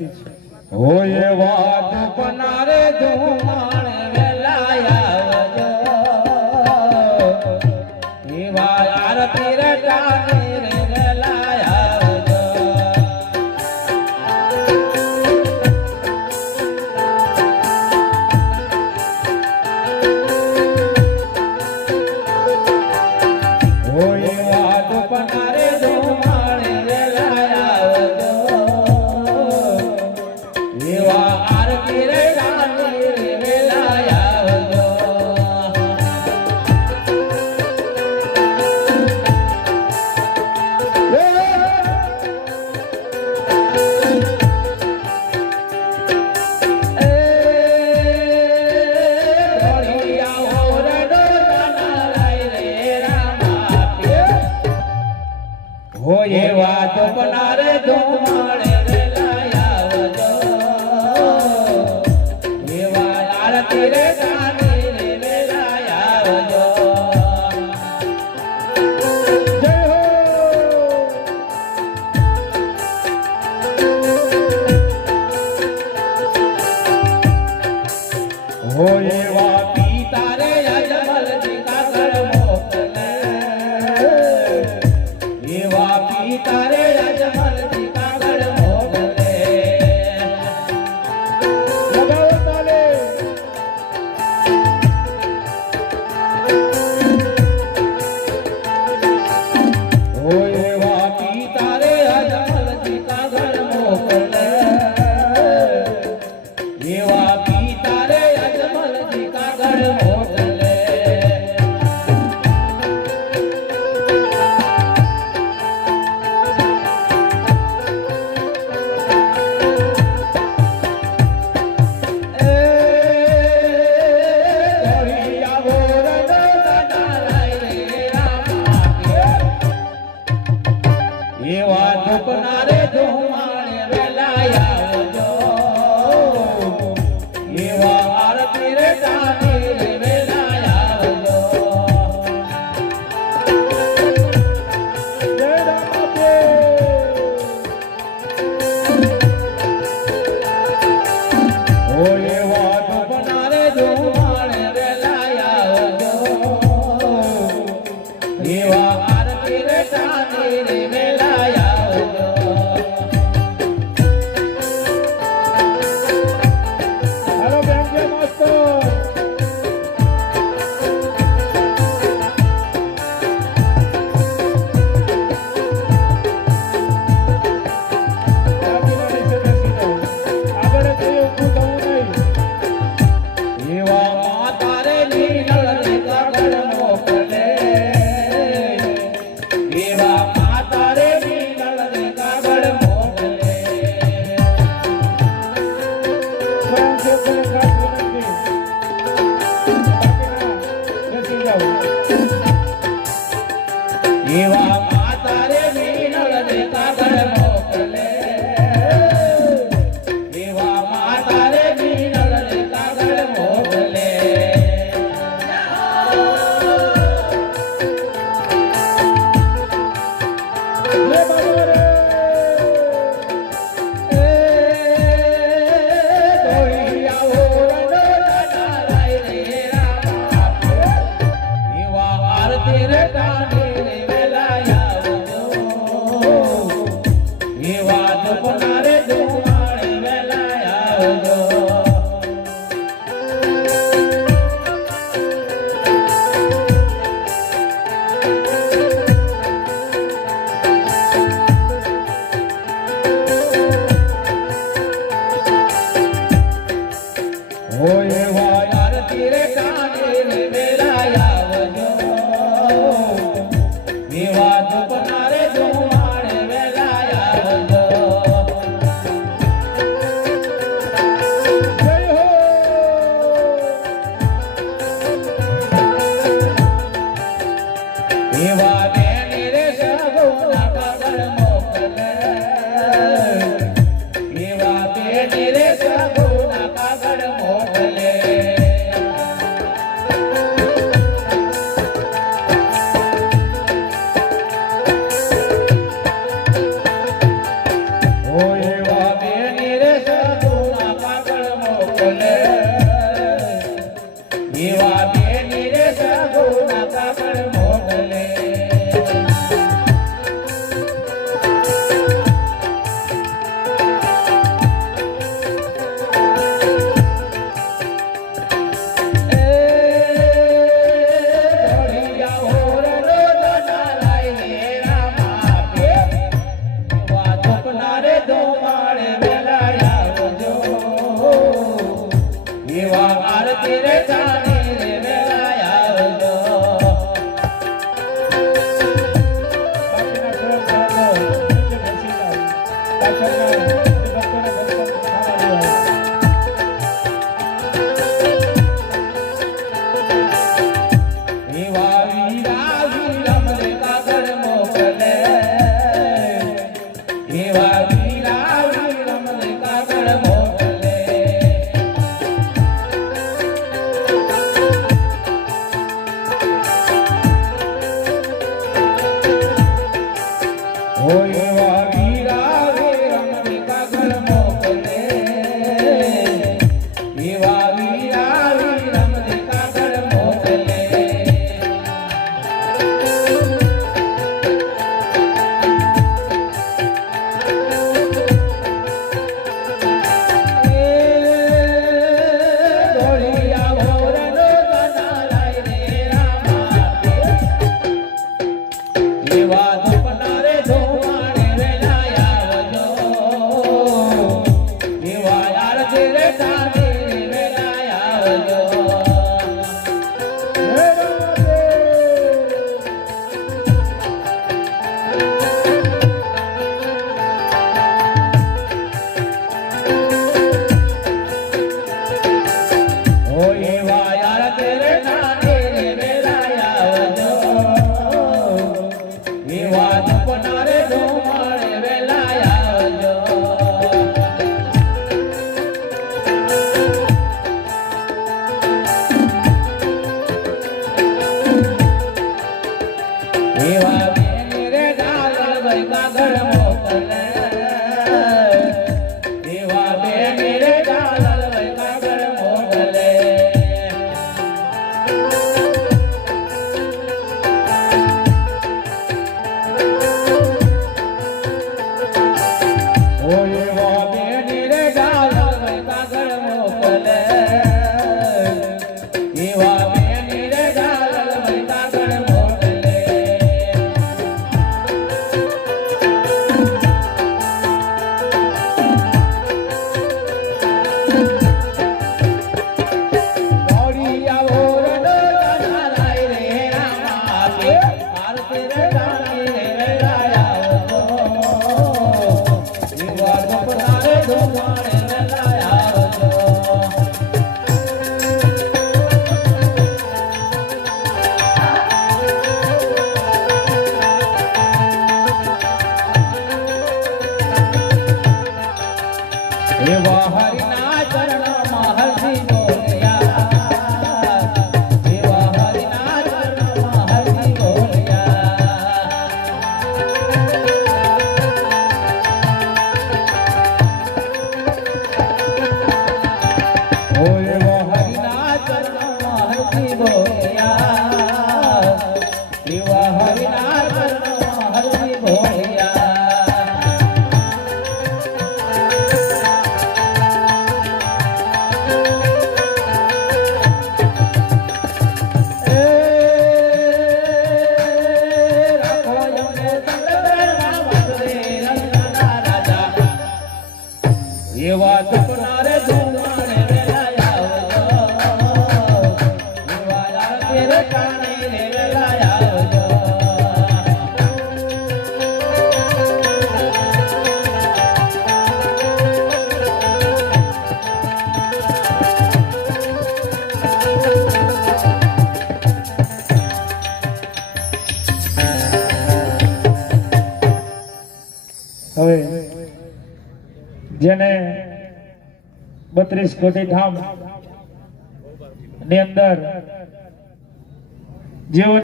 હોય વાત પનારે ધુમાણ વેલાયા એવા આરતી રે ટાણી રે વેલાયા હોય વાત પનારે ધુમાણ વેલાયા એવા આરતી રે ટાણી રે વેલાયા હોય વાત પનારે ધુમાડે વેલાયા એવા આરતી રે ટાણી રે વેલાયા જય હો હોય એવા પિતા રે અજમલજી કાગળ મોકલે એવા પિતા રે અજમલજી કાગળ મોકલે લગાવો તાલે હોય એવા પિતા રે અજમલજી કાગળ મોકલે એવા પિતા રે અજમલજી કાગળ મોકલે એવા ધૂપનારે ધુમાડે વેલાયા એવા આરતી રે ટાણી રે વેલાયા જય રામદેવ હોય એવા ધૂપનારે ધુમાડે વેલાયા એવા આરતી રે ટાણી રે વેલાયા હાલો બેંકે માસ્ટર એવા માતા રે નીરળ રે કાગળ મોકલે એવા માતા રે નીરળ રે કાગળ મોકલે એવા માતા રે નીરળ રે કાગળ મોકલે એવા માતા રે નીરળ રે કાગળ મોકલે એવા આરતી રે ટાણી રે વેલાયા એવા ધૂપનારે ધુમાડે વેલાયા હોય એવા આરતી રે ટાણી રે વેલાયા એવા ધૂપનારે ધુમાડે વેલાયા જય હો એવા બેની રે સગુના કાગળ મોકલે એવા બેની રે સગુના કાગળ મોકલે હોય એવા બેની રે તેરે ટાણે રે વેળા આવજો એવા વીરા વીરમ રે કાગળ મોકલે એવા વીરા વીરમ રે કાગળ મોકલે ઓ એવા વીરા વીરમ રે કાગળ મોકલે એવા વીરા વીરમ રે કાગળ મોકલે એવા ધપનારે ધોવાણે વેલા આવજો એવા યાર તેરે ટાણે વેલા આવજો ઓ એવા યાર તેરે ટાણે વેલા આવજો એવા ધપનારે ધોવાણે વેલા આવજો એવા બેની રે ડાલર ભાઈ કાગળ મોકલે એવા બેની રે ડાલર ભાઈ કાગળ મોકલે ઓ એવા બેની રે ડાલર ભાઈ કાગળ મોકલે એવા બેની રે ડાલર ભાઈ કાગળ મોકલે દોડી આવો રડો તારાય રે રામા કે હાર તેરે ટાણે રે વેલા આવજો એવા ધપનારે ધોવાણે વેલા આવજો એવા હરિના ચરણમાં હરજી બોલ્યા એવા હરિના ચરણમાં હરજી બોલ્યા ઓ એવા હરિના ચરણમાં હરજી બોલ્યા એવા હરિના ચરણમાં હરજી બોલ્યા એવા ધપનારે ધોવાણે વેલા આવજો એવા યાર તેરે ટાણે રે વેલા આવજો હવે જેને 32 કોટી ધામ ની અંદર જીવન